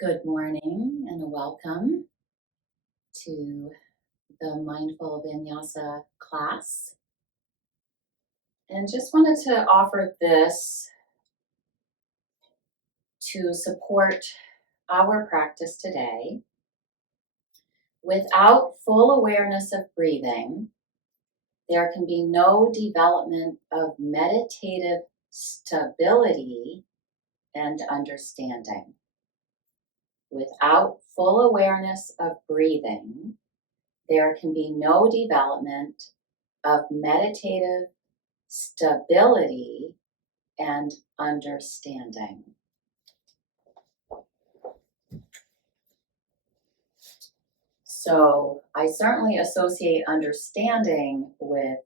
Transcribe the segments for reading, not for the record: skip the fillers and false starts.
Good morning and welcome to the Mindful Vinyasa class. And just wanted to offer this to support our practice today. Without full awareness of breathing, there can be no development of meditative stability and understanding. Without full awareness of breathing, there can be no development of meditative stability and understanding. So I certainly associate understanding with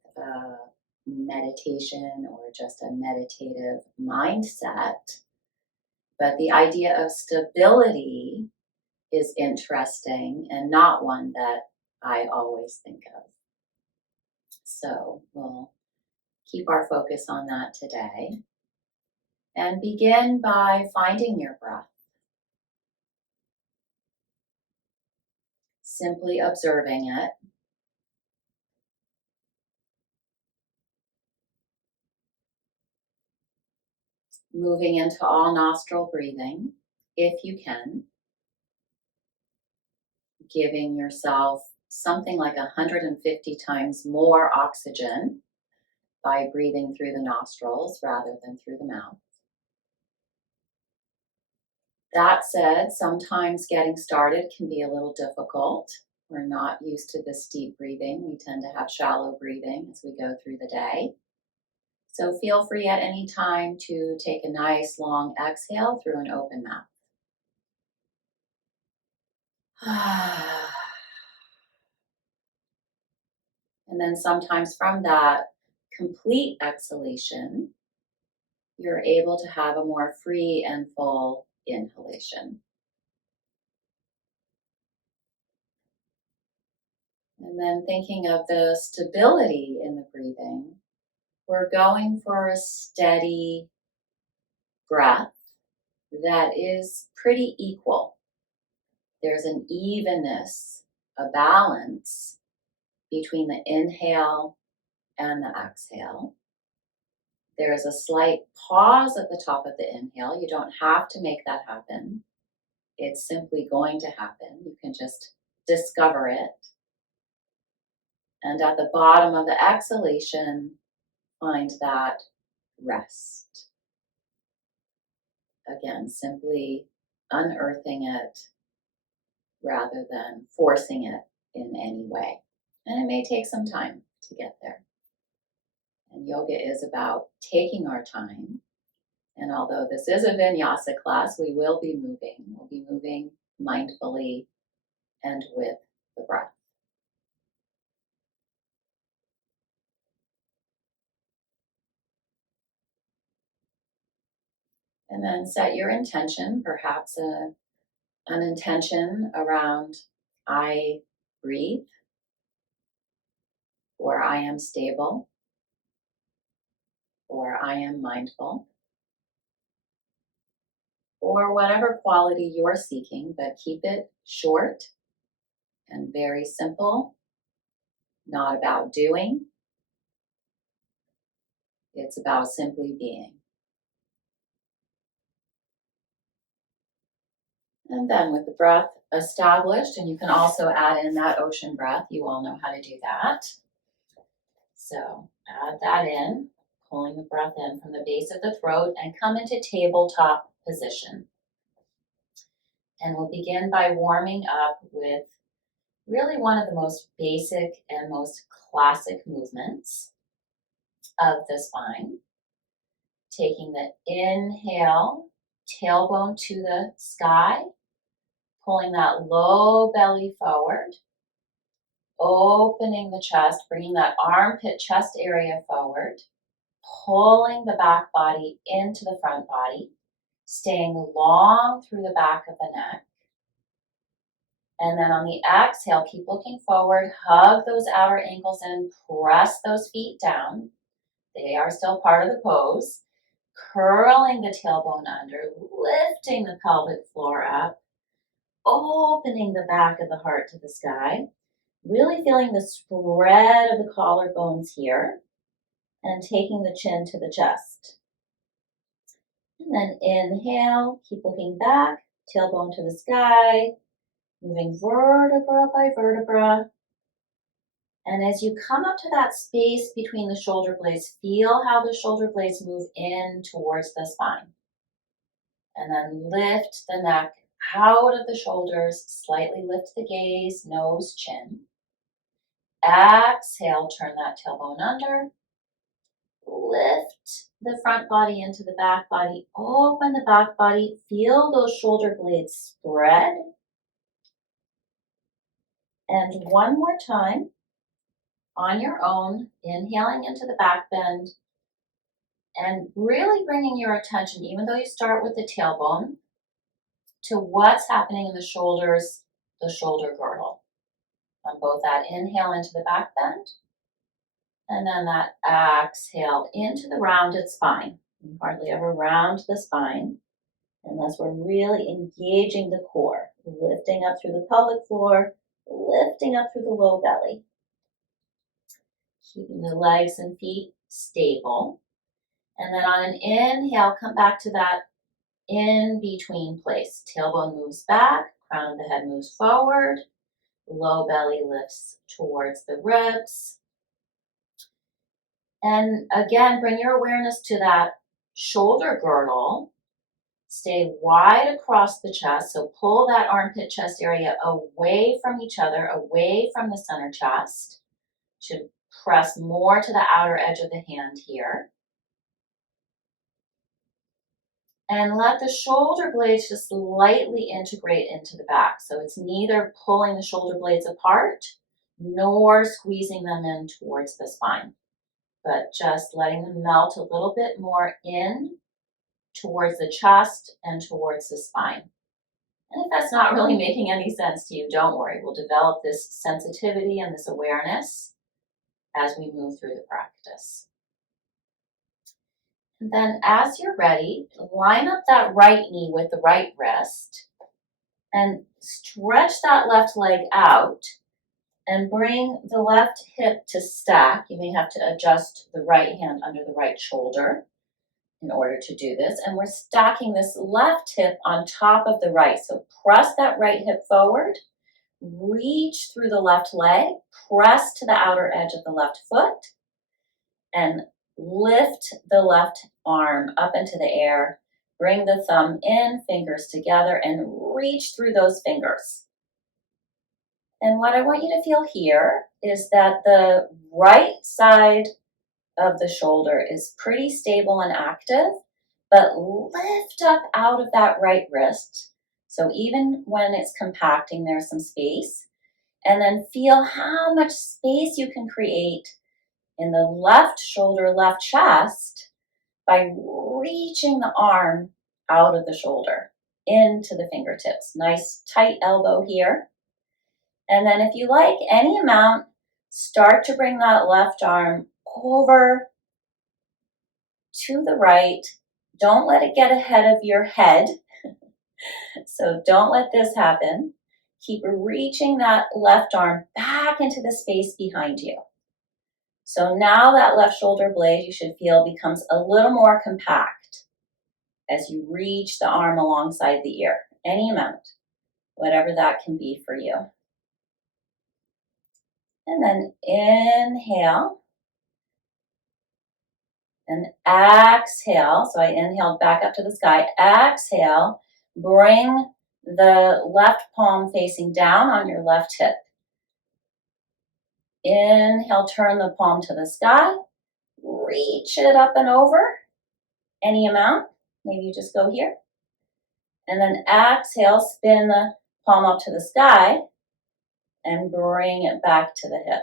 meditation or just a meditative mindset, but the idea of stability is interesting and not one that I always think of. So we'll keep our focus on that today and begin by finding your breath. Simply observing it. Moving into all nostril breathing, if you can. Giving yourself something like 150 times more oxygen by breathing through the nostrils rather than through the mouth. That said, sometimes getting started can be a little difficult. We're not used to this deep breathing. We tend to have shallow breathing as we go through the day. So feel free at any time to take a nice long exhale through an open mouth. And then sometimes from that complete exhalation, you're able to have a more free and full inhalation. And then thinking of the stability in the breathing, we're going for a steady breath that is pretty equal. There's an evenness, a balance between the inhale and the exhale. There is a slight pause at the top of the inhale. You don't have to make that happen. It's simply going to happen. You can just discover it. And at the bottom of the exhalation, find that rest. Again, simply unearthing it rather than forcing it in any way. And it may take some time to get there. And yoga is about taking our time. And although this is a vinyasa class, we will be moving. We'll be moving mindfully and with the breath. And then set your intention, perhaps an intention around I breathe, or I am stable, or I am mindful, or whatever quality you're seeking, but keep it short and very simple, not about doing. It's about simply being. And then with the breath established, and you can also add in that ocean breath. You all know how to do that. So add that in, pulling the breath in from the base of the throat and come into tabletop position. And we'll begin by warming up with really one of the most basic and most classic movements of the spine. Taking the inhale, tailbone to the sky, pulling that low belly forward, opening the chest, bringing that armpit chest area forward, pulling the back body into the front body, staying long through the back of the neck. And then on the exhale, keep looking forward, hug those outer ankles in, press those feet down. They are still part of the pose. Curling the tailbone under, lifting the pelvic floor up, opening the back of the heart to the sky, really feeling the spread of the collarbones here, and taking the chin to the chest. And then inhale, keep looking back, tailbone to the sky, moving vertebra by vertebra. And as you come up to that space between the shoulder blades, feel how the shoulder blades move in towards the spine. And then lift the neck out of the shoulders, slightly lift the gaze, nose, chin. Exhale, turn that tailbone under. Lift the front body into the back body, open the back body, feel those shoulder blades spread. And one more time, on your own, inhaling into the back bend, and really bringing your attention, even though you start with the tailbone, to what's happening in the shoulders, the shoulder girdle. On both that inhale into the back bend, and then that exhale into the rounded spine. You hardly ever round the spine unless we're really engaging the core, lifting up through the pelvic floor, lifting up through the low belly. Keeping the legs and feet stable. And then on an inhale, come back to that in-between place. Tailbone moves back, crown of the head moves forward, low belly lifts towards the ribs. And again, bring your awareness to that shoulder girdle. Stay wide across the chest, so pull that armpit chest area away from each other, away from the center chest. Should press more to the outer edge of the hand here. And let the shoulder blades just lightly integrate into the back. So it's neither pulling the shoulder blades apart nor squeezing them in towards the spine, but just letting them melt a little bit more in towards the chest and towards the spine. And if that's not really making any sense to you, don't worry. We'll develop this sensitivity and this awareness as we move through the practice. And then as you're ready, line up that right knee with the right wrist and stretch that left leg out and bring the left hip to stack. You may have to adjust the right hand under the right shoulder in order to do this. And we're stacking this left hip on top of the right. So press that right hip forward, reach through the left leg, press to the outer edge of the left foot, and lift the left arm up into the air. Bring the thumb in, fingers together, and reach through those fingers. And what I want you to feel here is that the right side of the shoulder is pretty stable and active, but lift up out of that right wrist. So even when it's compacting, there's some space. And then feel how much space you can create in the left shoulder, left chest by reaching the arm out of the shoulder into the fingertips. Nice tight elbow here. And then if you like, any amount, start to bring that left arm over to the right. Don't let it get ahead of your head. So don't let this happen. Keep reaching that left arm back into the space behind you. So now that left shoulder blade, you should feel, becomes a little more compact as you reach the arm alongside the ear. Any amount, whatever that can be for you. And then inhale and exhale. So I inhaled back up to the sky. Exhale, bring the left palm facing down on your left hip. Inhale, turn the palm to the sky. Reach it up and over, any amount. Maybe you just go here. And then exhale, spin the palm up to the sky and bring it back to the hip.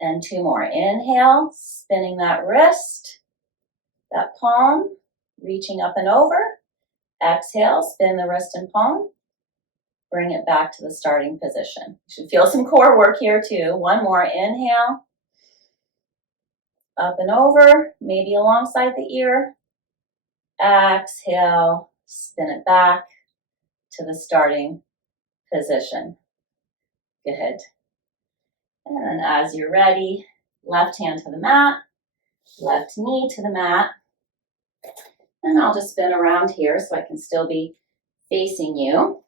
And two more. Inhale, spinning that wrist, that palm, reaching up and over. Exhale, spin the wrist and palm. Bring it back to the starting position. You should feel some core work here too. One more. Inhale, up and over, maybe alongside the ear. Exhale, spin it back to the starting position. Good. And then as you're ready, left hand to the mat, left knee to the mat. And I'll just spin around here so I can still be facing you.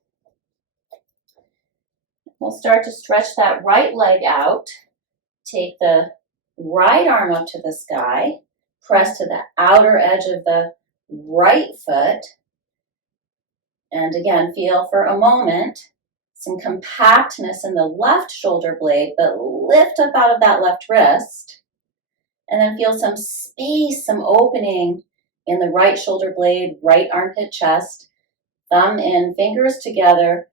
We'll start to stretch that right leg out. Take the right arm up to the sky. Press to the outer edge of the right foot. And again, feel for a moment some compactness in the left shoulder blade, but lift up out of that left wrist. And then feel some space, some opening in the right shoulder blade, right armpit, chest. Thumb in, fingers together,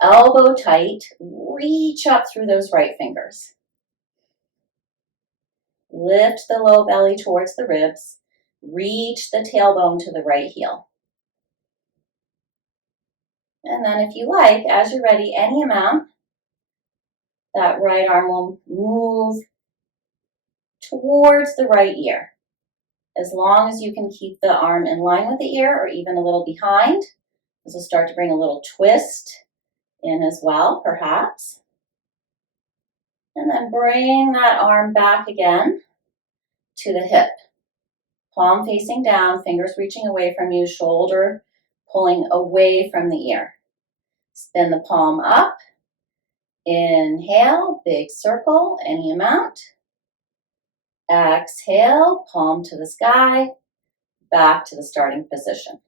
elbow tight. Reach up through those right fingers. Lift the low belly towards the ribs. Reach the tailbone to the right heel. And then if you like, as you're ready, any amount, that right arm will move towards the right ear. As long as you can keep the arm in line with the ear or even a little behind. This will start to bring a little twist in as well, perhaps. And then bring that arm back again to the hip. Palm facing down, fingers reaching away from you, shoulder pulling away from the ear. Spin the palm up. Inhale, big circle, any amount. Exhale, palm to the sky, back to the starting position.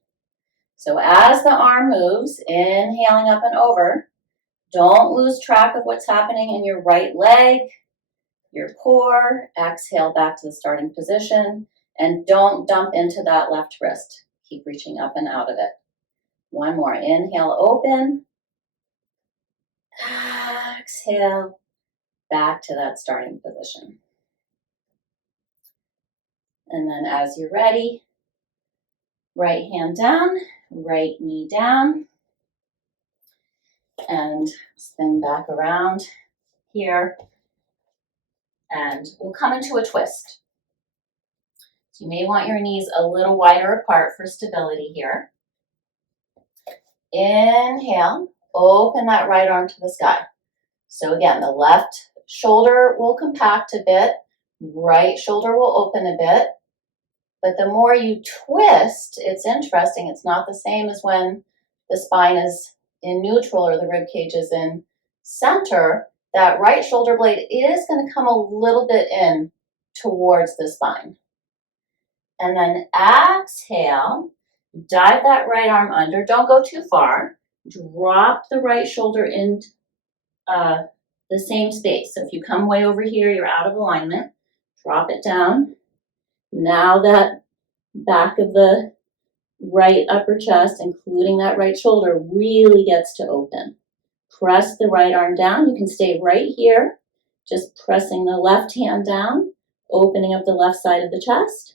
So as the arm moves, inhaling up and over, don't lose track of what's happening in your right leg, your core. Exhale back to the starting position, and don't dump into that left wrist. Keep reaching up and out of it. One more. Inhale, open. Exhale, back to that starting position. And then as you're ready, right hand down, right knee down, and spin back around here. And we'll come into a twist. So you may want your knees a little wider apart for stability here. Inhale, open that right arm to the sky. So again, the left shoulder will compact a bit, right shoulder will open a bit, but the more you twist, it's interesting, it's not the same as when the spine is in neutral or the rib cage is in center. That right shoulder blade is going to come a little bit in towards the spine. And then exhale, dive that right arm under. Don't go too far. Drop the right shoulder in the same space. So if you come way over here, you're out of alignment. Drop it down. Now that back of the right upper chest, including that right shoulder, really gets to open. Press the right arm down. You can stay right here, just pressing the left hand down, opening up the left side of the chest.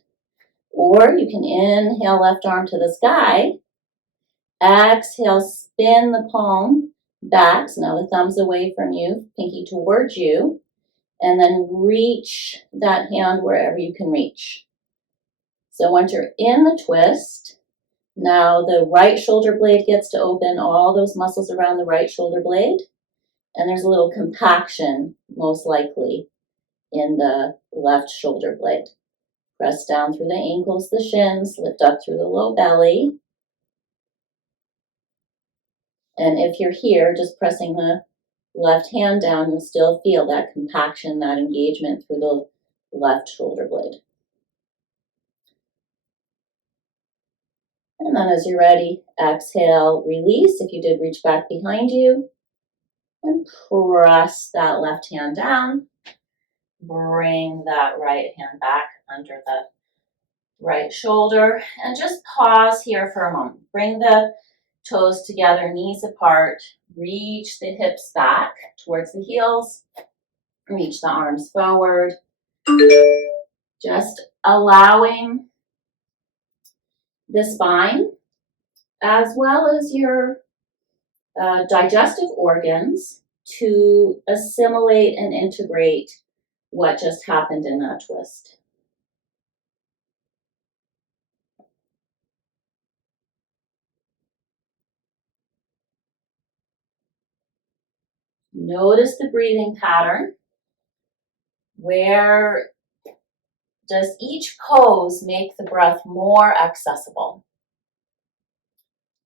Or you can inhale left arm to the sky. Exhale, spin the palm back. So now the thumb's away from you, pinky towards you. And then reach that hand wherever you can reach. So once you're in the twist, now the right shoulder blade gets to open, all those muscles around the right shoulder blade. And there's a little compaction, most likely, in the left shoulder blade. Press down through the ankles, the shins, lift up through the low belly. And if you're here, just pressing the left hand down, you'll still feel that compaction, that engagement through the left shoulder blade. And then as you're ready, exhale, release. If you did, reach back behind you and press that left hand down. Bring that right hand back under the right shoulder and just pause here for a moment. Bring the toes together, knees apart, reach the hips back towards the heels, reach the arms forward. Just allowing the spine as well as your digestive organs to assimilate and integrate what just happened in that twist. Notice the breathing pattern. Where does each pose make the breath more accessible?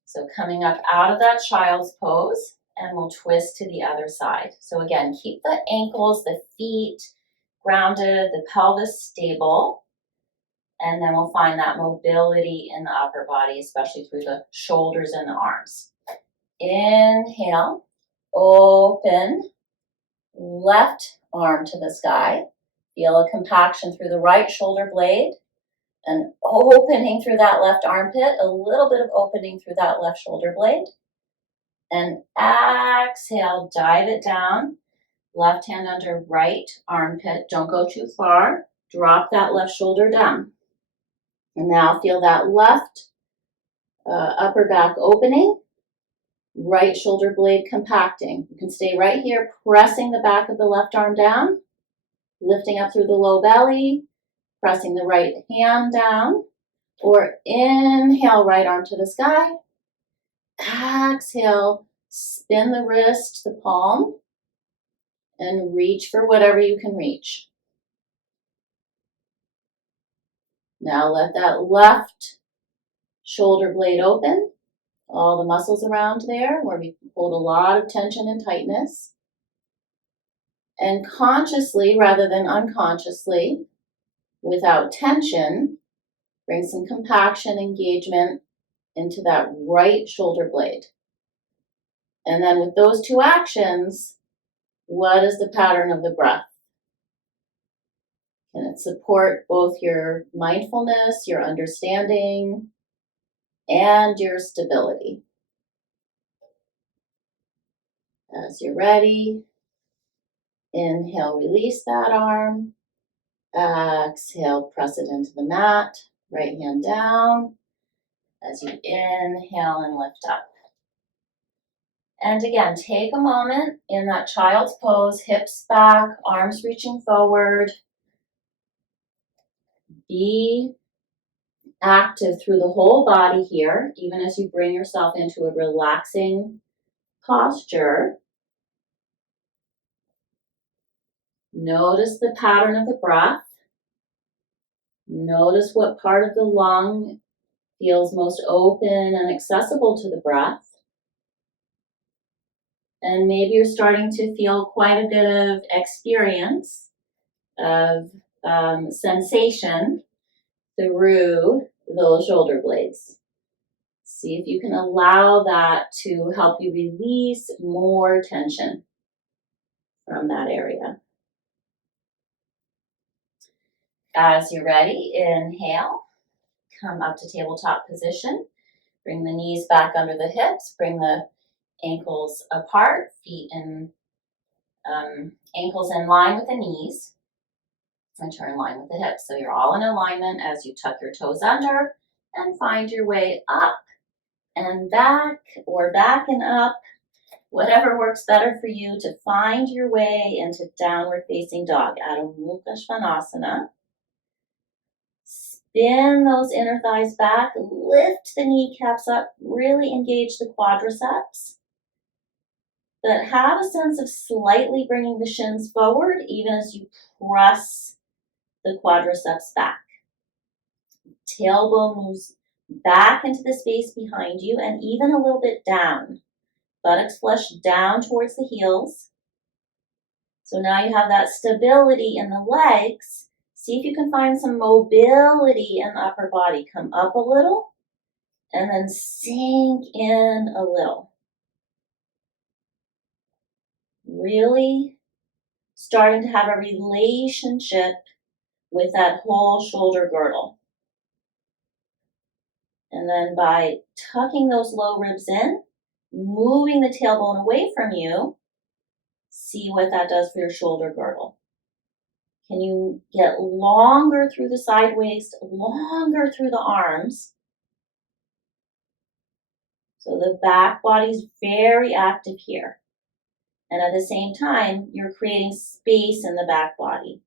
So coming up out of that child's pose, and we'll twist to the other side. So again, keep the ankles, the feet grounded, the pelvis stable, and then we'll find that mobility in the upper body, especially through the shoulders and the arms. Inhale, open, left arm to the sky. Feel a compaction through the right shoulder blade, and opening through that left armpit, a little bit of opening through that left shoulder blade. And exhale, dive it down. Left hand under right armpit. Don't go too far. Drop that left shoulder down. And now feel that left upper back opening. Right shoulder blade compacting. You can stay right here, pressing the back of the left arm down. Lifting up through the low belly. Pressing the right hand down. Or inhale, right arm to the sky. Exhale, spin the wrist, the palm, and reach for whatever you can reach. Now let that left shoulder blade open, all the muscles around there where we hold a lot of tension and tightness. And consciously, rather than unconsciously, without tension, bring some compaction, engagement into that right shoulder blade. And then with those two actions, what is the pattern of the breath? Can it support both your mindfulness, your understanding, and your stability? As you're ready, inhale, release that arm. Exhale, press it into the mat. Right hand down. As you inhale and lift up. And again, take a moment in that child's pose, hips back, arms reaching forward. Be active through the whole body here, even as you bring yourself into a relaxing posture. Notice the pattern of the breath. Notice what part of the lung feels most open and accessible to the breath. And maybe you're starting to feel quite a bit of experience of sensation through those shoulder blades. See if you can allow that to help you release more tension from that area. As you're ready, inhale, come up to tabletop position. Bring the knees back under the hips, bring the ankles apart, feet and ankles in line with the knees, and turn in line with the hips. So you're all in alignment as you tuck your toes under and find your way up and back, or back and up, whatever works better for you to find your way into downward facing dog, Adho Mukha Svanasana. Spin those inner thighs back, lift the kneecaps up, really engage the quadriceps. But have a sense of slightly bringing the shins forward, even as you press the quadriceps back. Tailbone moves back into the space behind you and even a little bit down. Buttocks flush down towards the heels. So now you have that stability in the legs. See if you can find some mobility in the upper body. Come up a little and then sink in a little. Really starting to have a relationship with that whole shoulder girdle. And then by tucking those low ribs in, moving the tailbone away from you, see what that does for your shoulder girdle. Can you get longer through the side waist, longer through the arms? So the back body's very active here. And at the same time, you're creating space in the back body.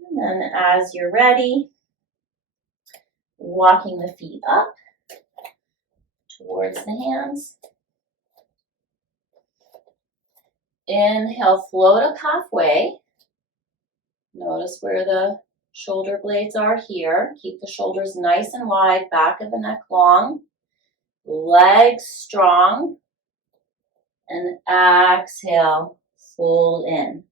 And then as you're ready, walking the feet up towards the hands. Inhale, float up halfway. Notice where the shoulder blades are here. Keep the shoulders nice and wide, back of the neck long, legs strong, and exhale, fold in.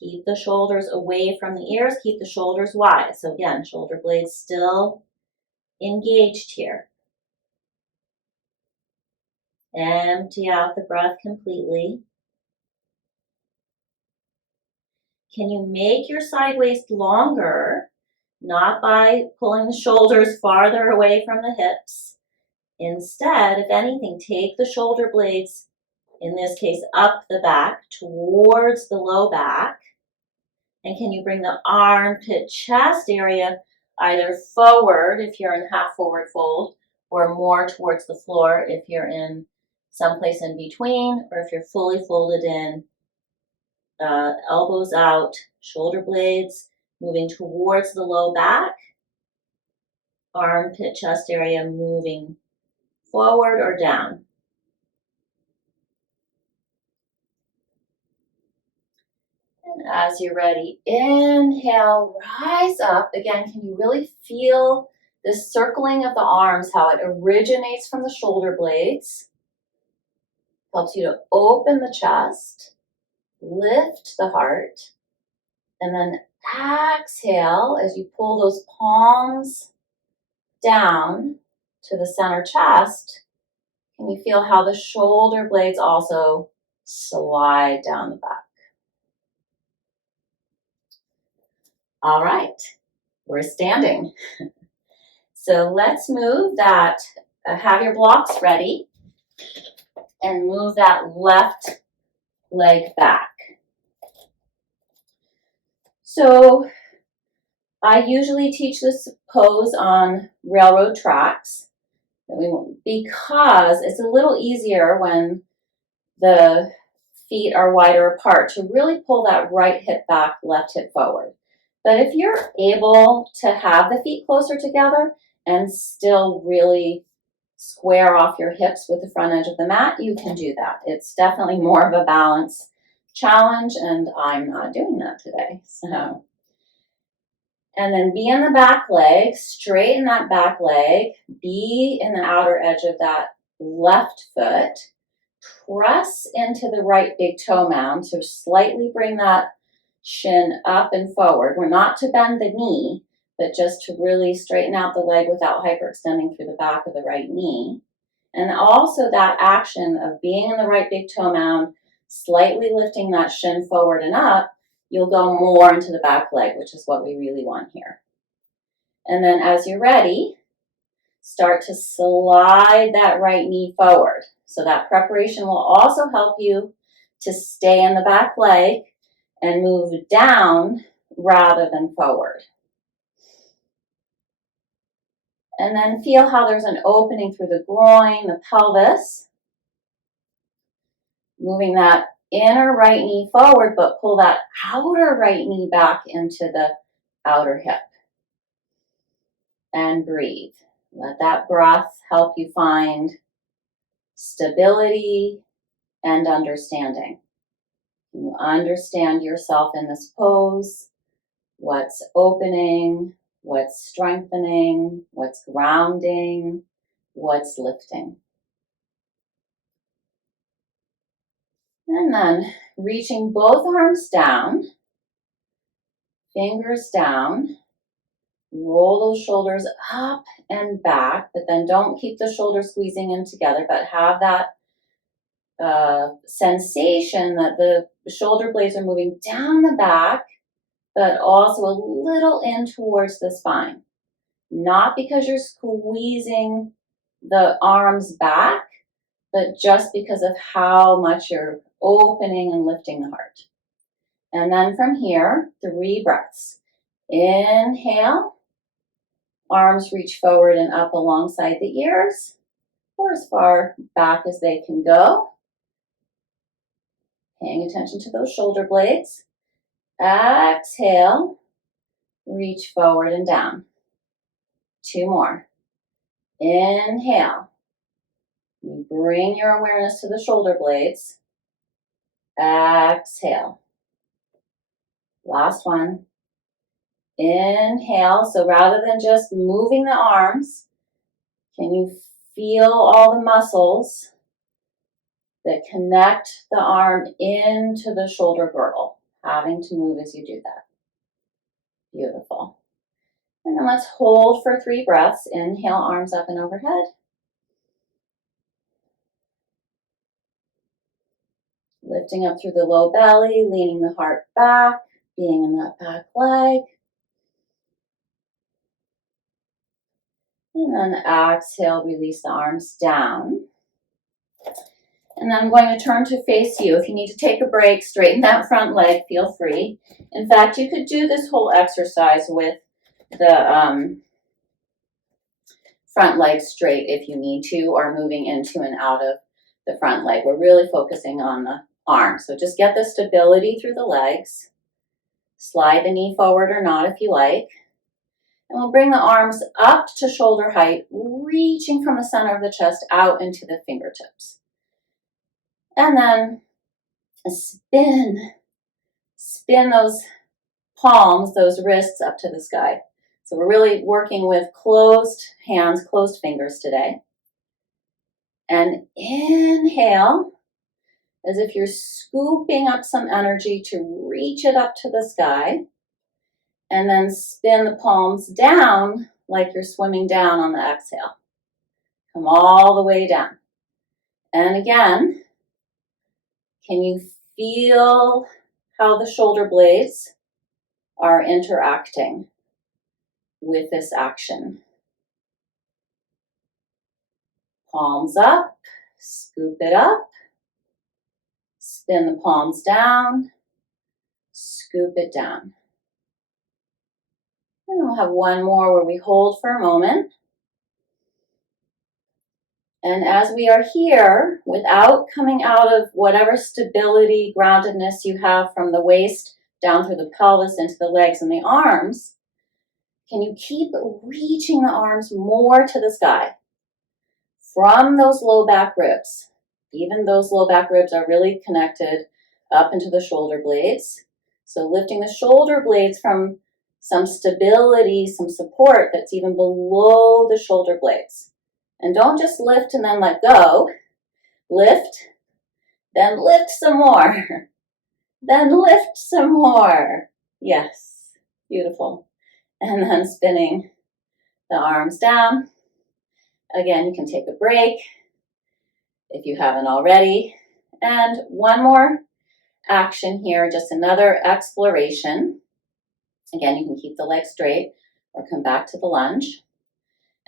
Keep the shoulders away from the ears, keep the shoulders wide. So again, shoulder blades still engaged here. Empty out the breath completely. Can you make your side waist longer? Not by pulling the shoulders farther away from the hips. Instead, if anything, take the shoulder blades, in this case, up the back towards the low back. And can you bring the armpit chest area either forward if you're in half forward fold, or more towards the floor if you're in someplace in between, or if you're fully folded in, elbows out, shoulder blades moving towards the low back, armpit chest area moving forward or down. And as you're ready, inhale, rise up. Again, can you really feel this circling of the arms, how it originates from the shoulder blades? Helps you to open the chest, lift the heart, and then exhale as you pull those palms down to the center chest. Can you feel how the shoulder blades also slide down the back? All right, we're standing. So let's move that, have your blocks ready, and move that left leg back. So I usually teach this pose on railroad tracks because it's a little easier when the feet are wider apart to really pull that right hip back, left hip forward. But if you're able to have the feet closer together and still really square off your hips with the front edge of the mat, you can do that. It's definitely more of a balance challenge, and I'm not doing that today. So, and then be in the back leg, straighten that back leg, be in the outer edge of that left foot, press into the right big toe mound, so slightly bring that shin up and forward. We're not to bend the knee, but just to really straighten out the leg without hyperextending through the back of the right knee. And also that action of being in the right big toe mound, slightly lifting that shin forward and up, you'll go more into the back leg, which is what we really want here. And then as you're ready, start to slide that right knee forward. So that preparation will also help you to stay in the back leg and move down rather than forward. And then feel how there's an opening through the groin, the pelvis. Moving that inner right knee forward, but pull that outer right knee back into the outer hip. And breathe. Let that breath help you find stability and understanding. You understand yourself in this pose, what's opening, what's strengthening, what's grounding, what's lifting. And then reaching both arms down, fingers down, roll those shoulders up and back, but then don't keep the shoulders squeezing in together, but have that sensation that the shoulder blades are moving down the back, but also a little in towards the spine. Not because you're squeezing the arms back, but just because of how much you're opening and lifting the heart. And then from here, 3 breaths. Inhale, arms reach forward and up alongside the ears, or as far back as they can go. Paying attention to those shoulder blades. Exhale, reach forward and down. 2 more. Inhale. You bring your awareness to the shoulder blades. Exhale. Last one. Inhale. So rather than just moving the arms, can you feel all the muscles that connect the arm into the shoulder girdle, having to move as you do that? Beautiful. And then let's hold for 3 breaths. Inhale, arms up and overhead. Lifting up through the low belly, leaning the heart back, being in that back leg. And then exhale, release the arms down. And then I'm going to turn to face you. If you need to take a break, straighten that front leg, feel free. In fact, you could do this whole exercise with the front leg straight if you need to, or moving into and out of the front leg. We're really focusing on the arms. So just get the stability through the legs. Slide the knee forward or not if you like. And we'll bring the arms up to shoulder height, reaching from the center of the chest out into the fingertips. And then spin those palms, those wrists up to the sky. So we're really working with closed hands, closed fingers today. And inhale, as if you're scooping up some energy to reach it up to the sky. And then spin the palms down like you're swimming down on the exhale. Come all the way down. And again, can you feel how the shoulder blades are interacting with this action? Palms up, scoop it up, spin the palms down, scoop it down. And we'll have one more where we hold for a moment. And as we are here, without coming out of whatever stability, groundedness you have from the waist down through the pelvis into the legs and the arms, can you keep reaching the arms more to the sky from those low back ribs? Even those low back ribs are really connected up into the shoulder blades. So lifting the shoulder blades from some stability, some support that's even below the shoulder blades. And don't just lift and then let go. Lift, then lift some more. Then lift some more. Yes, beautiful. And then spinning the arms down. Again, you can take a break if you haven't already. And one more action here, just another exploration. Again, you can keep the legs straight or come back to the lunge.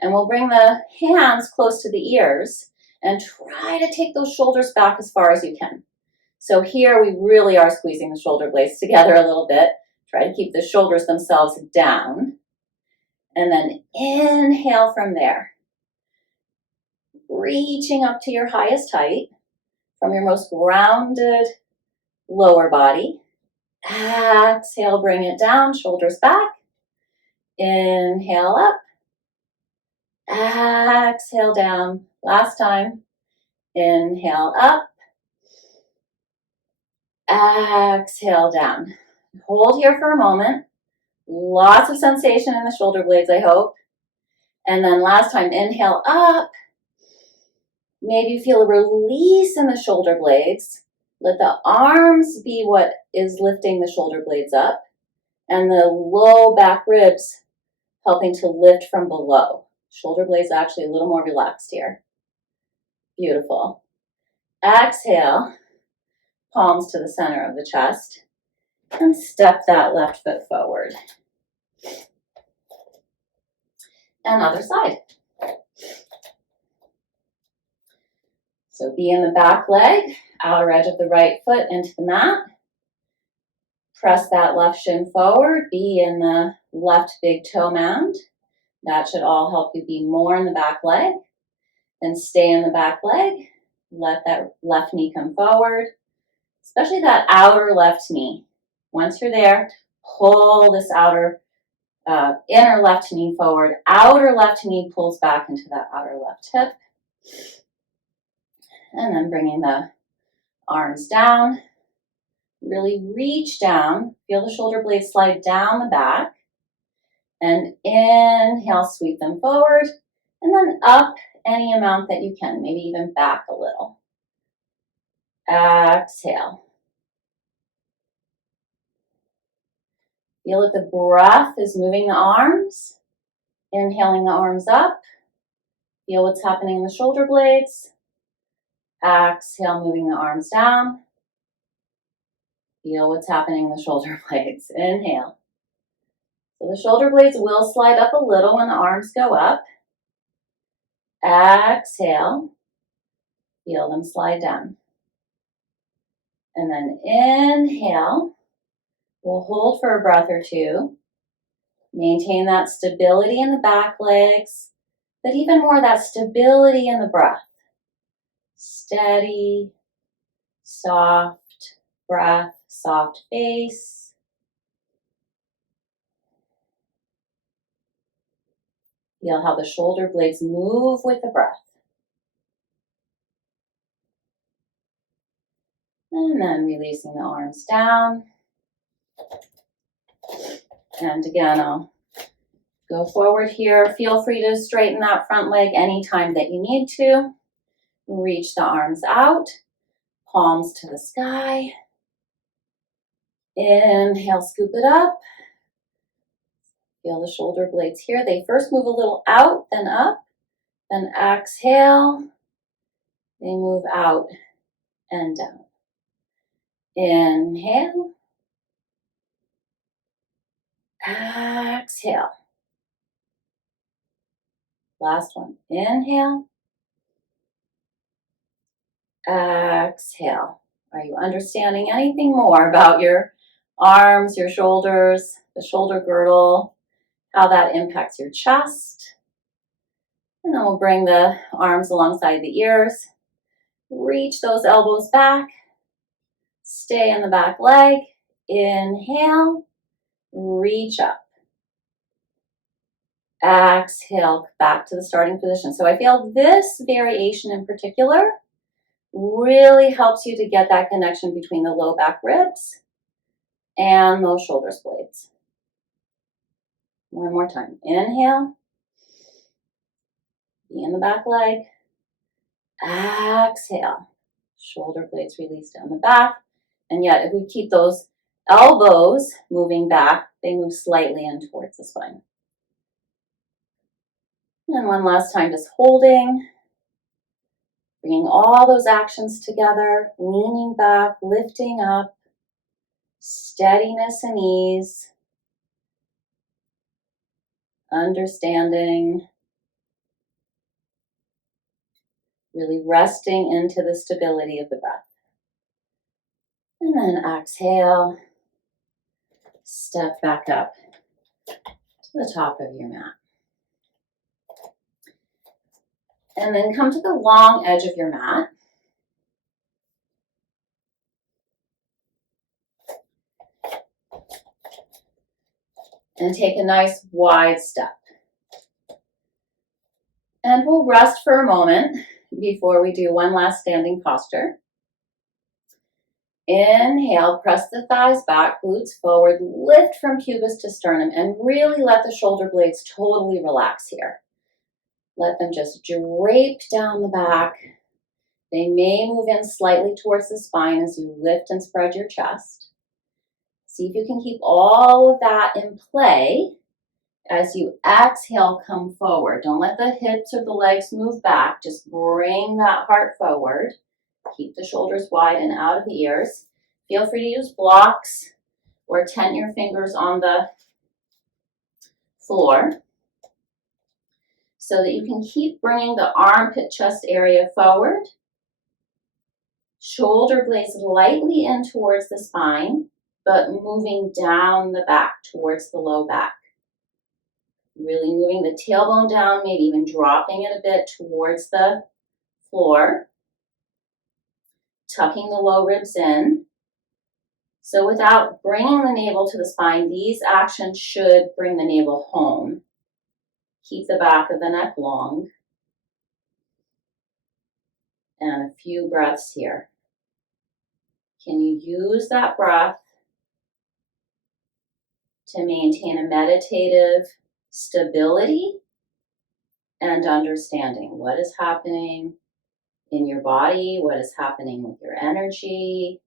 And we'll bring the hands close to the ears and try to take those shoulders back as far as you can. So here we really are squeezing the shoulder blades together a little bit. Try to keep the shoulders themselves down. And then inhale from there. Reaching up to your highest height from your most grounded lower body. Exhale, bring it down, shoulders back. Inhale up. Exhale down. Last time. Inhale up. Exhale down. Hold here for a moment. Lots of sensation in the shoulder blades, I hope. And then last time, inhale up. Maybe you feel a release in the shoulder blades. Let the arms be what is lifting the shoulder blades up. And the low back ribs helping to lift from below. Shoulder blades actually a little more relaxed here. Beautiful. Exhale, palms to the center of the chest. And step that left foot forward. And other side. So be in the back leg, outer edge of the right foot into the mat. Press that left shin forward, be in the left big toe mound. That should all help you be more in the back leg. Then stay in the back leg. Let that left knee come forward, especially that outer left knee. Once you're there, pull this inner left knee forward. Outer left knee pulls back into that outer left hip. And then bringing the arms down, Really reach down, feel the shoulder blades slide down the back, and inhale, sweep them forward, and then up any amount that you can, maybe even back a little. Exhale. Feel that the breath is moving the arms, inhaling the arms up. Feel what's happening in the shoulder blades. Exhale, moving the arms down. Feel what's happening in the shoulder blades. Inhale. So the shoulder blades will slide up a little when the arms go up. Exhale. Feel them slide down. And then inhale. We'll hold for a breath or two. Maintain that stability in the back legs, but even more that stability in the breath. Steady, soft breath, soft face. Feel how the shoulder blades move with the breath. And then releasing the arms down. And again, I'll go forward here. Feel free to straighten that front leg anytime that you need to. Reach the arms out, palms to the sky. Inhale, scoop it up. Feel the shoulder blades here. They first move a little out, then up. Then exhale. They move out and down. Inhale. Exhale. Last one. Inhale. Exhale. Are you understanding anything more about your arms, your shoulders, the shoulder girdle, how that impacts your chest? And then we'll bring the arms alongside the ears. Reach those elbows back. Stay in the back leg. Inhale. Reach up. Exhale, back to the starting position. So I feel this variation in particular really helps you to get that connection between the low back ribs and those shoulder blades. One more time. Inhale. Be in the back leg. Exhale. Shoulder blades release down the back. And yet, if we keep those elbows moving back, they move slightly in towards the spine. And one last time, just holding. Bringing all those actions together, leaning back, lifting up, steadiness and ease, understanding, really resting into the stability of the breath. And then exhale, step back up to the top of your mat. And then come to the long edge of your mat. And take a nice wide step. And we'll rest for a moment before we do one last standing posture. Inhale, press the thighs back, glutes forward, lift from pubis to sternum, and really let the shoulder blades totally relax here. Let them just drape down the back. They may move in slightly towards the spine as you lift and spread your chest. See if you can keep all of that in play as you exhale, come forward. Don't let the hips or the legs move back. Just bring that heart forward. Keep the shoulders wide and out of the ears. Feel free to use blocks or tent your fingers on the floor so that you can keep bringing the armpit chest area forward. Shoulder blades lightly in towards the spine, but moving down the back towards the low back. Really moving the tailbone down, maybe even dropping it a bit towards the floor. Tucking the low ribs in. So without bringing the navel to the spine, these actions should bring the navel home. Keep the back of the neck long. And a few breaths here. Can you use that breath to maintain a meditative stability and understanding? What is happening in your body? What is happening with your energy?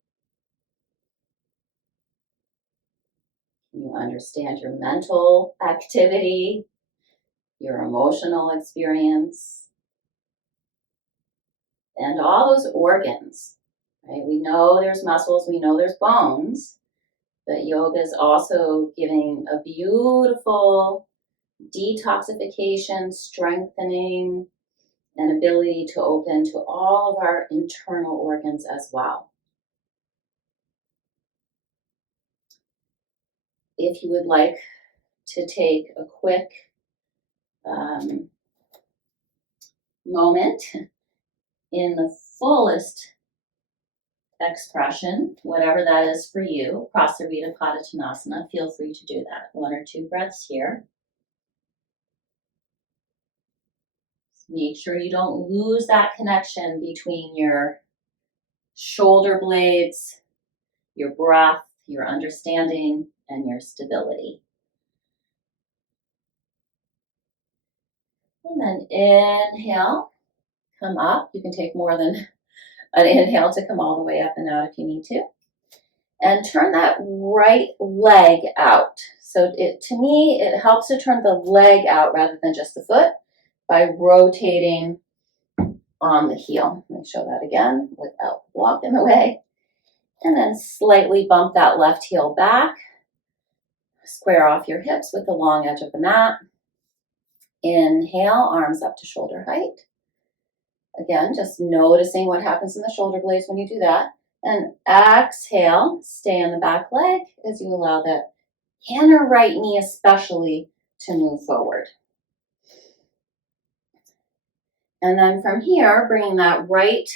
Can you understand your mental activity, your emotional experience, and all those organs? Right? We know there's muscles, we know there's bones, but yoga is also giving a beautiful detoxification, strengthening, and ability to open to all of our internal organs as well. If you would like to take a quick moment in the fullest expression, whatever that is for you, Prasarita Padottanasana, feel free to do that. 1 or 2 breaths here. Make sure you don't lose that connection between your shoulder blades, your breath, your understanding, and your stability. And then inhale, come up. You can take more than an inhale to come all the way up and out if you need to. And turn that right leg out. So to me, it helps to turn the leg out rather than just the foot by rotating on the heel. Let me show that again without blocking the way. And then slightly bump that left heel back. Square off your hips with the long edge of the mat. Inhale, arms up to shoulder height. Again, just noticing what happens in the shoulder blades when you do that. And exhale, stay on the back leg as you allow that inner right knee especially to move forward. And then from here, bringing that right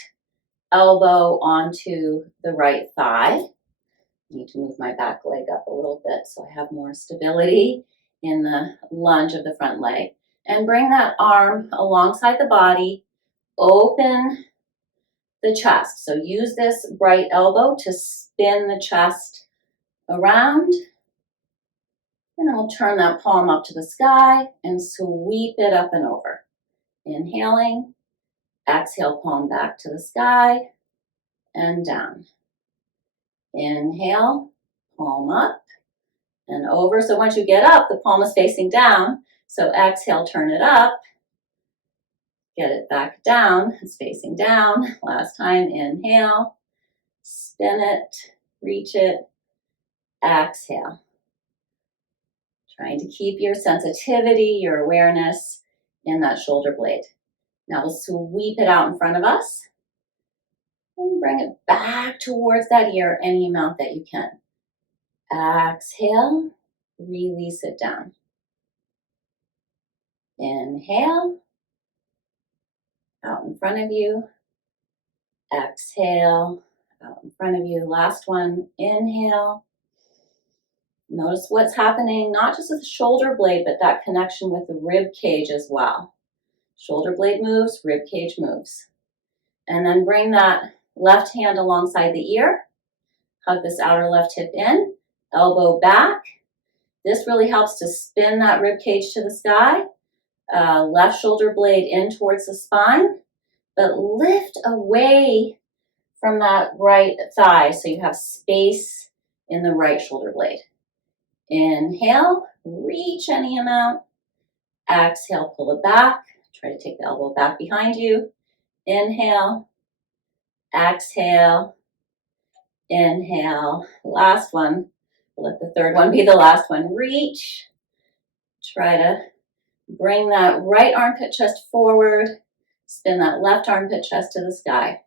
elbow onto the right thigh. I need to move my back leg up a little bit so I have more stability in the lunge of the front leg. And bring that arm alongside the body, open the chest. So use this right elbow to spin the chest around. And then we'll turn that palm up to the sky and sweep it up and over. Inhaling, exhale, palm back to the sky and down. Inhale, palm up and over. So once you get up, the palm is facing down. So exhale, turn it up. Get it back down, it's facing down. Last time, inhale, spin it, reach it, exhale. Trying to keep your sensitivity, your awareness in that shoulder blade. Now we'll sweep it out in front of us and bring it back towards that ear any amount that you can. Exhale, release it down. Inhale, out in front of you. Exhale, out in front of you. Last one, inhale. Notice what's happening, not just with the shoulder blade, but that connection with the rib cage as well. Shoulder blade moves, rib cage moves. And then bring that left hand alongside the ear. Hug this outer left hip in, elbow back. This really helps to spin that rib cage to the sky. Left shoulder blade in towards the spine, but lift away from that right thigh so you have space in the right shoulder blade. Inhale, reach any amount. Exhale, pull it back. Try to take the elbow back behind you. Inhale, exhale, inhale. Last one. Let the third one be the last one. Reach. Try to bring that right armpit chest forward. Spin that left armpit chest to the sky.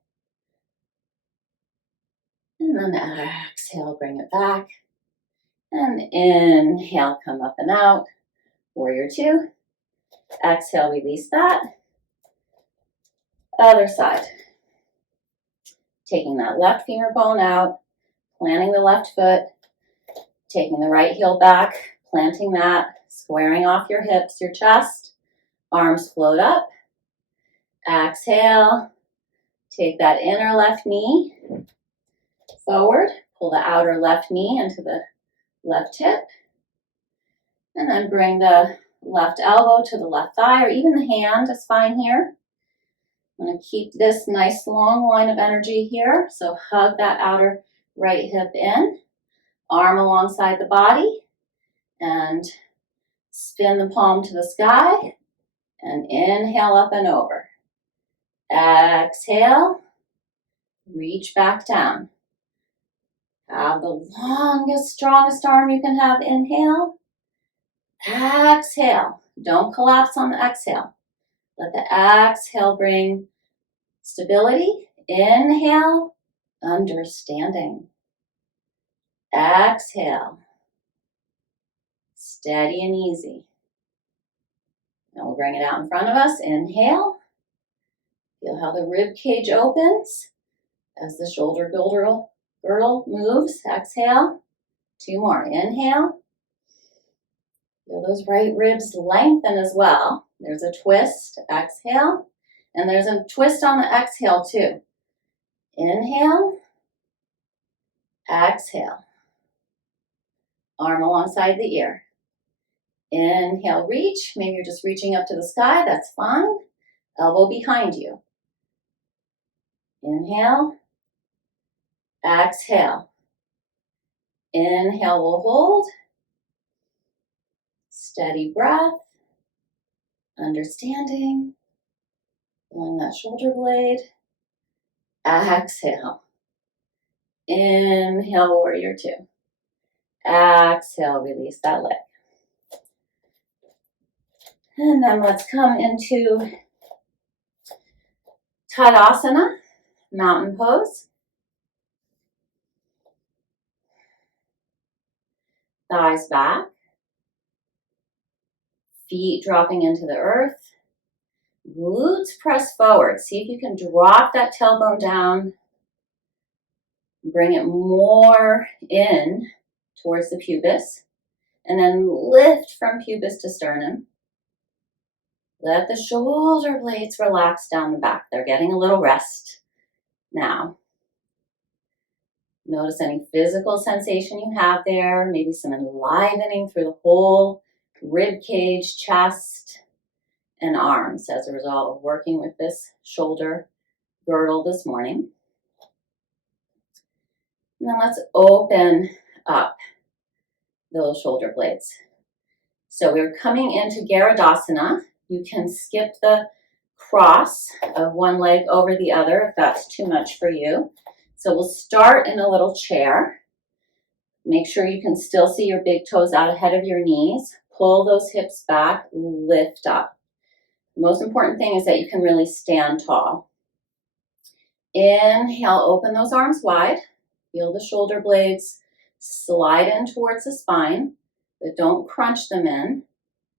And then exhale, bring it back. And inhale, come up and out. Warrior 2. Exhale, release that. Other side. Taking that left femur bone out, planting the left foot, taking the right heel back, planting that, squaring off your hips, your chest, arms float up. Exhale, take that inner left knee forward. Pull the outer left knee into the left hip. And then bring the left elbow to the left thigh, or even the hand is fine here. I'm going to keep this nice long line of energy here. So hug that outer right hip in, arm alongside the body, and spin the palm to the sky, and inhale up and over. Exhale, reach back down. Have the longest, strongest arm you can have. Inhale. Exhale. Don't collapse on the exhale. Let the exhale bring stability. Inhale, understanding. Exhale, steady and easy. Now we'll bring it out in front of us. Inhale. Feel how the rib cage opens as the shoulder girdle moves. Exhale. 2 more. Inhale. Feel those right ribs lengthen as well. There's a twist. Exhale. And there's a twist on the exhale too. Inhale. Exhale. Arm alongside the ear. Inhale, reach. Maybe you're just reaching up to the sky. That's fine. Elbow behind you. Inhale. Exhale. Inhale, we'll hold. Steady breath. Understanding. Feeling that shoulder blade. Exhale. Inhale, warrior 2. Exhale, release that leg. And then let's come into Tadasana, mountain pose. Thighs back. Feet dropping into the earth. Glutes press forward. See if you can drop that tailbone down. Bring it more in towards the pubis. And then lift from pubis to sternum. Let the shoulder blades relax down the back. They're getting a little rest now. Notice any physical sensation you have there. Maybe some enlivening through the whole rib cage, chest, and arms as a result of working with this shoulder girdle this morning. And then let's open up those shoulder blades. So we're coming into Garudasana. You can skip the cross of one leg over the other if that's too much for you. So we'll start in a little chair. Make sure you can still see your big toes out ahead of your knees. Pull those hips back, lift up. The most important thing is that you can really stand tall. Inhale, open those arms wide. Feel the shoulder blades slide in towards the spine, but don't crunch them in.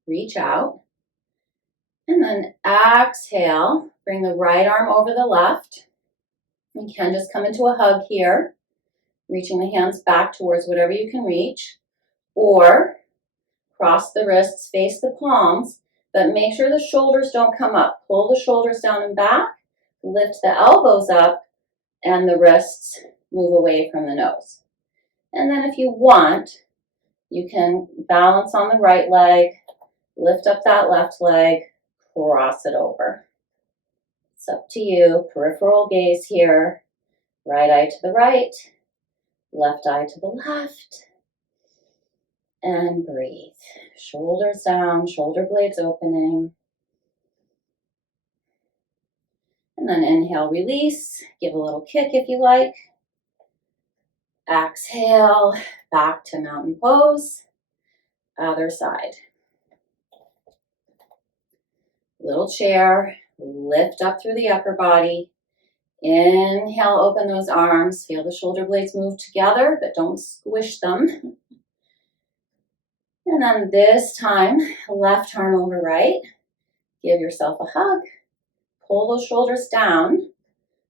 Reach out. And then exhale, bring the right arm over the left. You can just come into a hug here, reaching the hands back towards whatever you can reach, or cross the wrists, face the palms, but make sure the shoulders don't come up. Pull the shoulders down and back, lift the elbows up, and the wrists move away from the nose. And then if you want, you can balance on the right leg, lift up that left leg, cross it over. It's up to you. Peripheral gaze here. Right eye to the right, left eye to the left. And breathe. Shoulders down, shoulder blades opening. And then inhale, release. Give a little kick if you like. Exhale, back to mountain pose. Other side. Little chair, lift up through the upper body. Inhale, open those arms. Feel the shoulder blades move together, but don't squish them. And then this time, left arm over right. Give yourself a hug. Pull those shoulders down.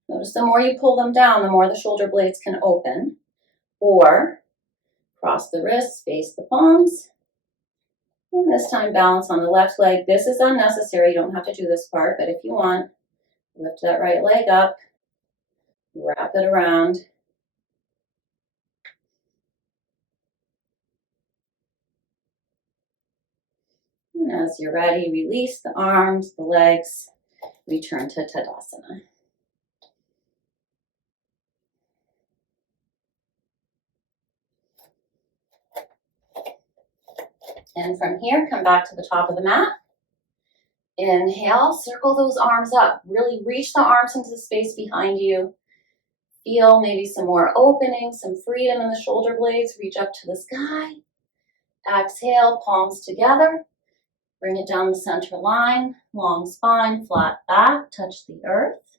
Notice the more you pull them down, the more the shoulder blades can open. Or cross the wrists, face the palms. And this time, balance on the left leg. This is unnecessary. You don't have to do this part, but if you want, lift that right leg up. Wrap it around. And as you're ready, release the arms, the legs, return to Tadasana. And from here, come back to the top of the mat. Inhale, circle those arms up. Really reach the arms into the space behind you. Feel maybe some more opening, some freedom in the shoulder blades. Reach up to the sky. Exhale, palms together. Bring it down the center line. Long spine, flat back, touch the earth.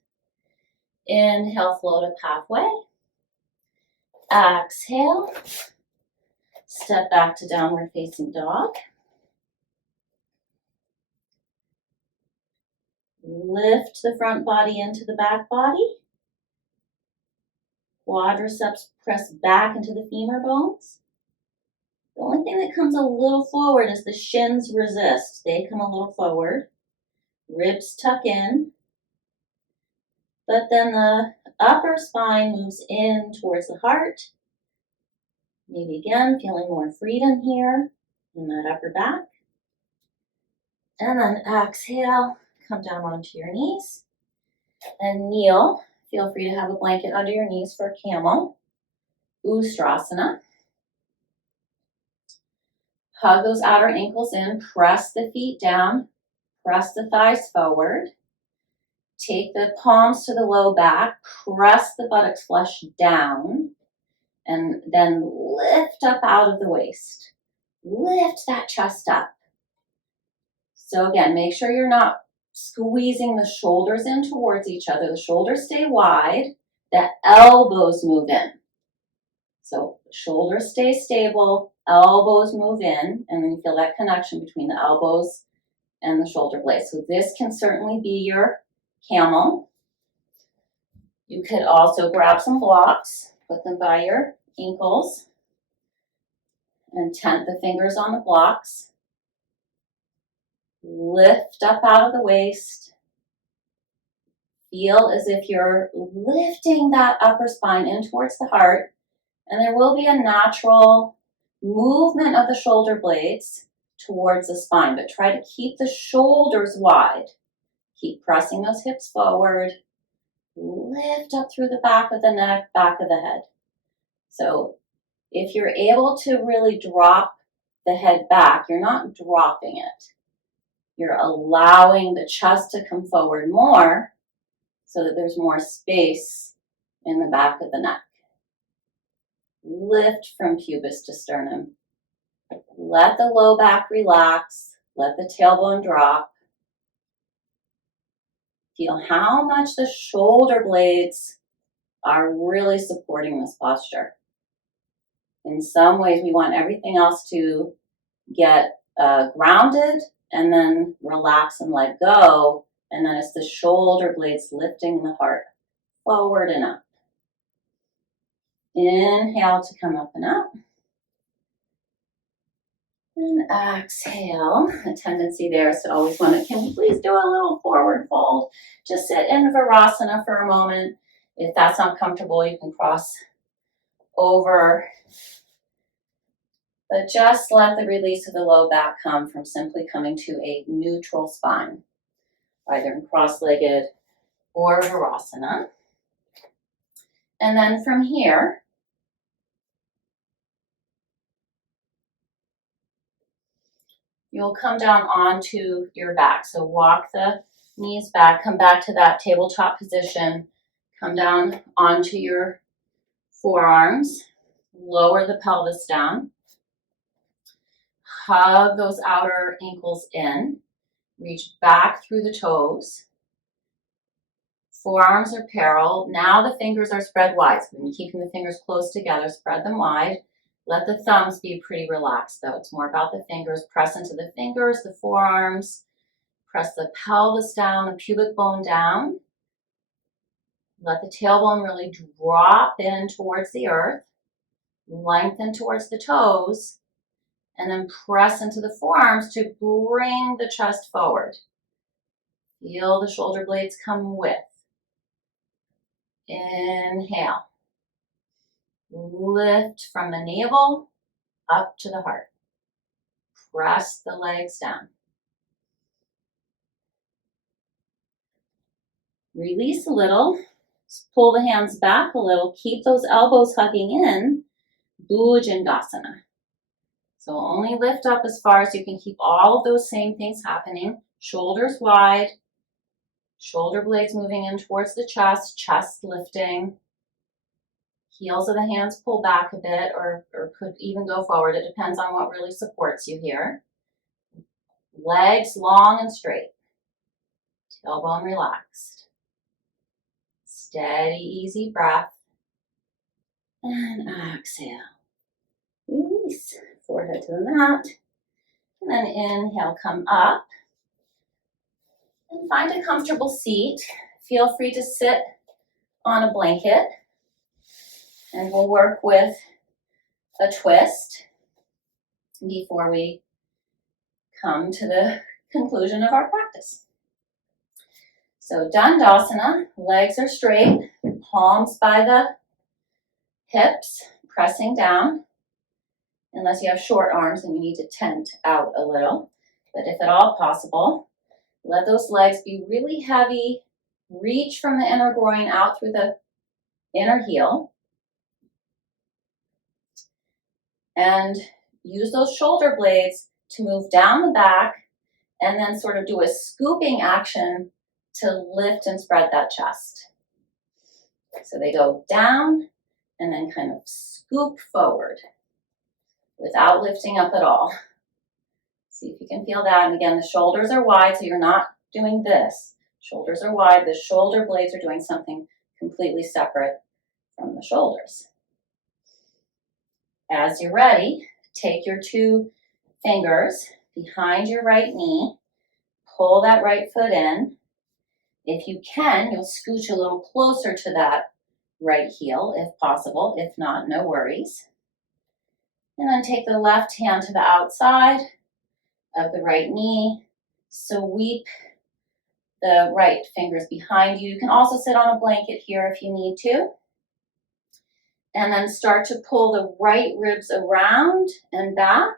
Inhale, float up halfway. Exhale. Step back to downward facing dog. Lift the front body into the back body. Quadriceps press back into the femur bones. The only thing that comes a little forward is the shins resist. They come a little forward. Ribs tuck in. But then the upper spine moves in towards the heart. Maybe again, feeling more freedom here in that upper back. And then exhale, come down onto your knees and kneel. Feel free to have a blanket under your knees for camel. Ustrasana. Hug those outer ankles in, press the feet down, press the thighs forward. Take the palms to the low back, press the buttocks flush down, and then lift up out of the waist. Lift that chest up. So again, make sure you're not squeezing the shoulders in towards each other. The shoulders stay wide, the elbows move in. So shoulders stay stable, elbows move in, and then you feel that connection between the elbows and the shoulder blades. So this can certainly be your camel. You could also grab some blocks, put them by your ankles, and tent the fingers on the blocks. Lift up out of the waist. Feel as if you're lifting that upper spine in towards the heart, and there will be a natural movement of the shoulder blades towards the spine, but try to keep the shoulders wide. Keep pressing those hips forward. Lift up through the back of the neck, back of the head. So if you're able to really drop the head back, you're not dropping it. You're allowing the chest to come forward more so that there's more space in the back of the neck. Lift from pubis to sternum. Let the low back relax. Let the tailbone drop. Feel how much the shoulder blades are really supporting this posture. In some ways, we want everything else to get grounded and then relax and let go. And then it's the shoulder blades lifting the heart forward and up. Inhale to come up and up. And exhale. A tendency there is to always want to, can we please do a little forward fold? Just sit in Virasana for a moment. If that's not comfortable, you can cross over. But just let the release of the low back come from simply coming to a neutral spine, either in cross-legged or Virasana. And then from here, you'll come down onto your back. So walk the knees back, come back to that tabletop position, come down onto your forearms, lower the pelvis down, hug those outer ankles in, reach back through the toes. Forearms are parallel. Now the fingers are spread wide. So we're keeping the fingers close together, spread them wide. Let the thumbs be pretty relaxed though. It's more about the fingers. Press into the fingers, the forearms. Press the pelvis down, the pubic bone down. Let the tailbone really drop in towards the earth. Lengthen towards the toes. And then press into the forearms to bring the chest forward. Feel the shoulder blades come with. Inhale. Lift from the navel up to the heart. Press the legs down. Release a little, pull the hands back a little, keep those elbows hugging in, Bhujangasana. So only lift up as far as you can, keep all of those same things happening. Shoulders wide, shoulder blades moving in towards the chest lifting. Heels of the hands pull back a bit or could even go forward. It depends on what really supports you here. Legs long and straight. Tailbone relaxed. Steady, easy breath. And exhale. Release. Forehead to the mat. And then inhale, come up. And find a comfortable seat. Feel free to sit on a blanket. And we'll work with a twist before we come to the conclusion of our practice. So Dandasana, legs are straight, palms by the hips, pressing down. Unless you have short arms and you need to tent out a little. But if at all possible, let those legs be really heavy. Reach from the inner groin out through the inner heel. And use those shoulder blades to move down the back and then sort of do a scooping action to lift and spread that chest. So they go down and then kind of scoop forward without lifting up at all. See if you can feel that. And again, the shoulders are wide, so you're not doing this. Shoulders are wide. The shoulder blades are doing something completely separate from the shoulders. As you're ready, take your two fingers behind your right knee. Pull that right foot in. If you can, you'll scooch a little closer to that right heel if possible. If not, no worries. And then take the left hand to the outside of the right knee. Sweep the right fingers behind you. You can also sit on a blanket here if you need to. And then start to pull the right ribs around and back,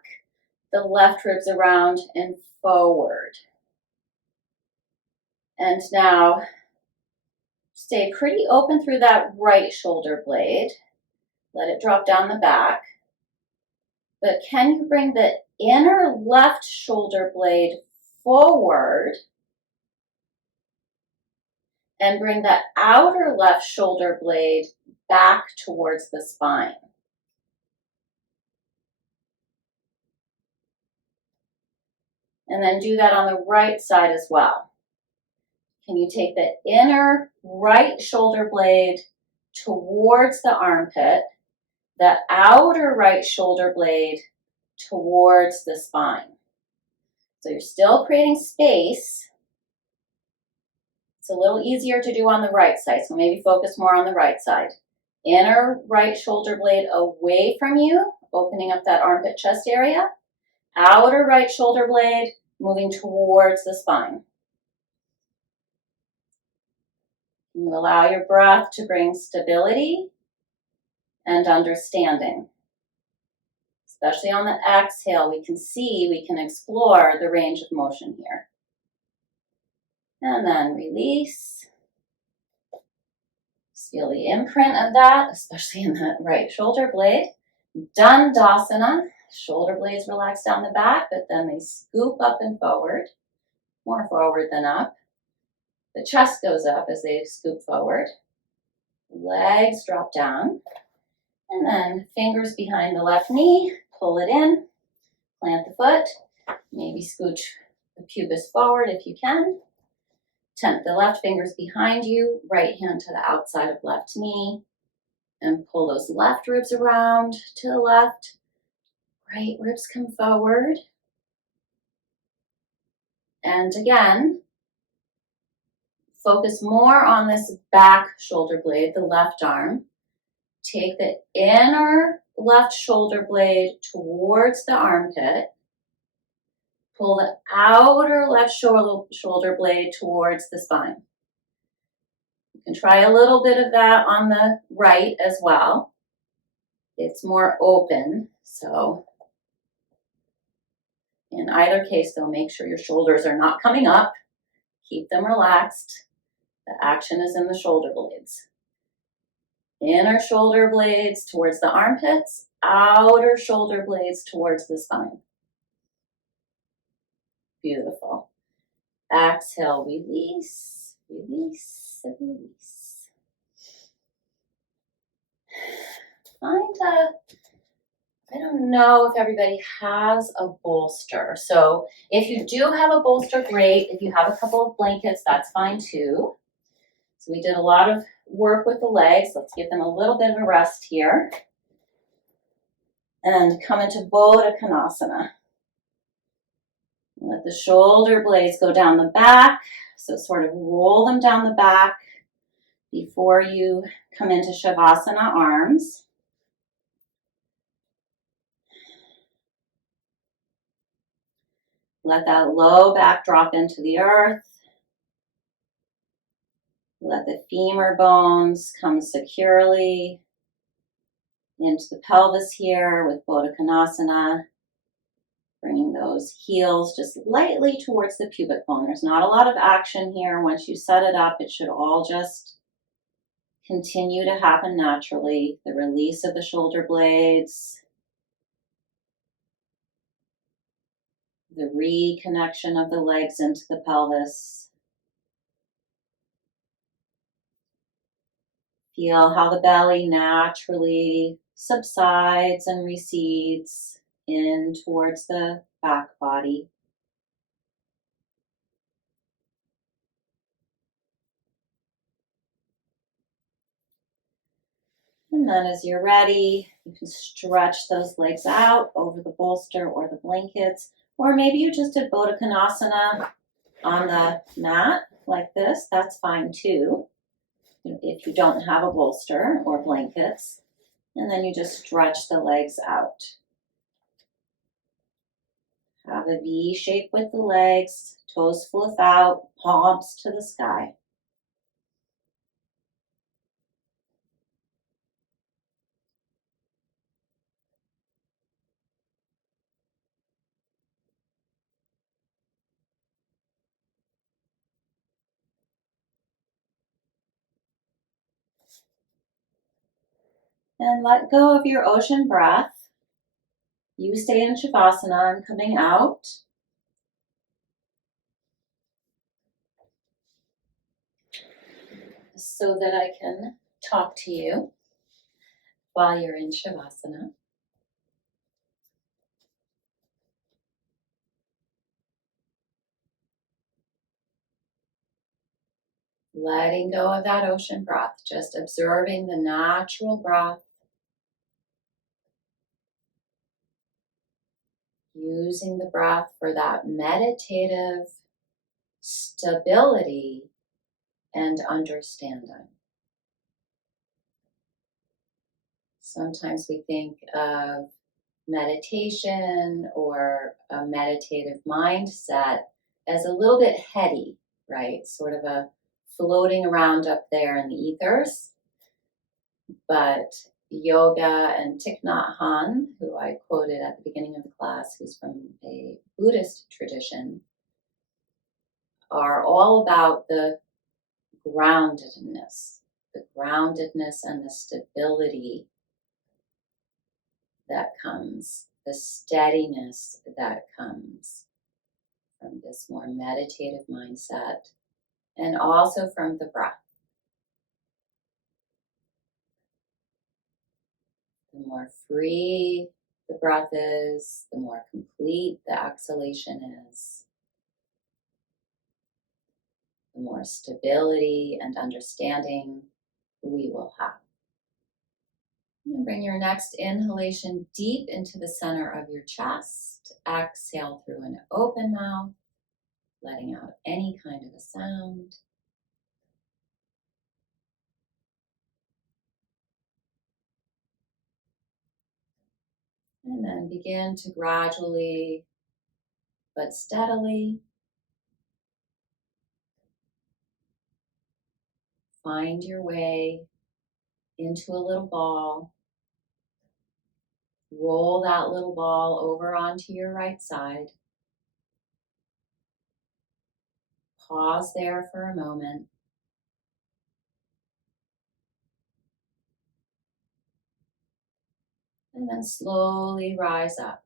the left ribs around and forward. And now stay pretty open through that right shoulder blade. Let it drop down the back. But can you bring the inner left shoulder blade forward and bring the outer left shoulder blade back towards the spine? And then do that on the right side as well. Can you take the inner right shoulder blade towards the armpit, the outer right shoulder blade towards the spine? So you're still creating space. It's a little easier to do on the right side, so maybe focus more on the right side. Inner right shoulder blade away from you, opening up that armpit chest area. Outer right shoulder blade moving towards the spine. You allow your breath to bring stability and understanding. Especially on the exhale, we can explore the range of motion here. And then release. Just feel the imprint of that, especially in that right shoulder blade. Dandasana. Shoulder blades relax down the back, but then they scoop up and forward. More forward than up. The chest goes up as they scoop forward. Legs drop down. And then fingers behind the left knee. Pull it in. Plant the foot. Maybe scooch the pubis forward if you can. Tent the left fingers behind you. Right hand to the outside of left knee. And pull those left ribs around to the left. Right ribs come forward. And again, focus more on this back shoulder blade, the left arm. Take the inner left shoulder blade towards the armpit. Pull the outer left shoulder blade towards the spine. You can try a little bit of that on the right as well. It's more open, so in either case, though, make sure your shoulders are not coming up. Keep them relaxed. The action is in the shoulder blades. Inner shoulder blades towards the armpits, outer shoulder blades towards the spine. Beautiful. Exhale, release, release, and release. I don't know if everybody has a bolster. So if you do have a bolster, great. If you have a couple of blankets, that's fine too. So we did a lot of work with the legs. Let's give them a little bit of a rest here. And come into Baddha Konasana. Let the shoulder blades go down the back. So sort of roll them down the back before you come into Shavasana arms. Let that low back drop into the earth. Let the femur bones come securely into the pelvis here with Baddha Konasana. Bringing those heels just lightly towards the pubic bone. There's not a lot of action here. Once you set it up, it should all just continue to happen naturally. The release of the shoulder blades. The reconnection of the legs into the pelvis. Feel how the belly naturally subsides and recedes in towards the back body. And then as you're ready, you can stretch those legs out over the bolster or the blankets, or maybe you just did Baddha Konasana on the mat like this, that's fine too, if you don't have a bolster or blankets. And then you just stretch the legs out. Have a V shape with the legs, toes flip out, palms to the sky. And let go of your ocean breath. You stay in Shavasana. I'm coming out. So that I can talk to you while you're in Shavasana. Letting go of that ocean breath, just observing the natural breath. Using the breath for that meditative stability and understanding. Sometimes we think of meditation or a meditative mindset as a little bit heady, right? Sort of a floating around up there in the ethers. But yoga and Thich Nhat Hanh, who I quoted at the beginning of the class, who's from a Buddhist tradition, are all about the groundedness and the stability that comes, the steadiness that comes from this more meditative mindset, and also from the breath. The more free the breath is, the more complete the exhalation is, the more stability and understanding we will have. And bring your next inhalation deep into the center of your chest. Exhale through an open mouth, letting out any kind of a sound. And then begin to gradually but steadily find your way into a little ball. Roll that little ball over onto your right side. Pause there for a moment. And then slowly rise up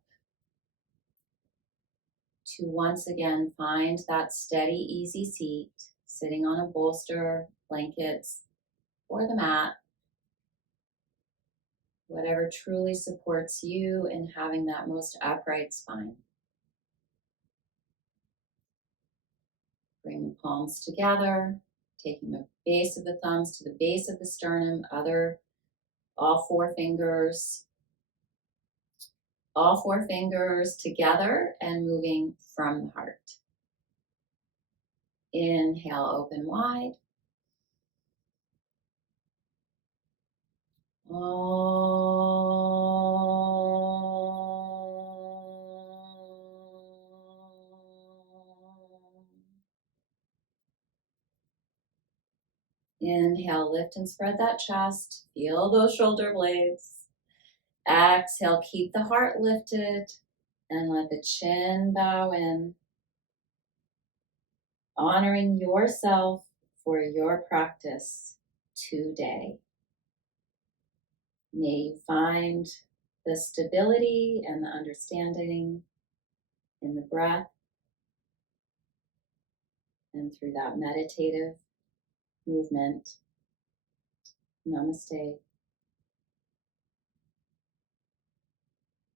to once again find that steady, easy seat, sitting on a bolster, blankets, or the mat, whatever truly supports you in having that most upright spine. Bring the palms together, taking the base of the thumbs to the base of the sternum, all four fingers together and moving from the heart. Inhale, open wide. Inhale, lift and spread that chest. Feel those shoulder blades. Exhale, keep the heart lifted and let the chin bow in, honoring yourself for your practice today. May you find the stability and the understanding in the breath and through that meditative movement. Namaste.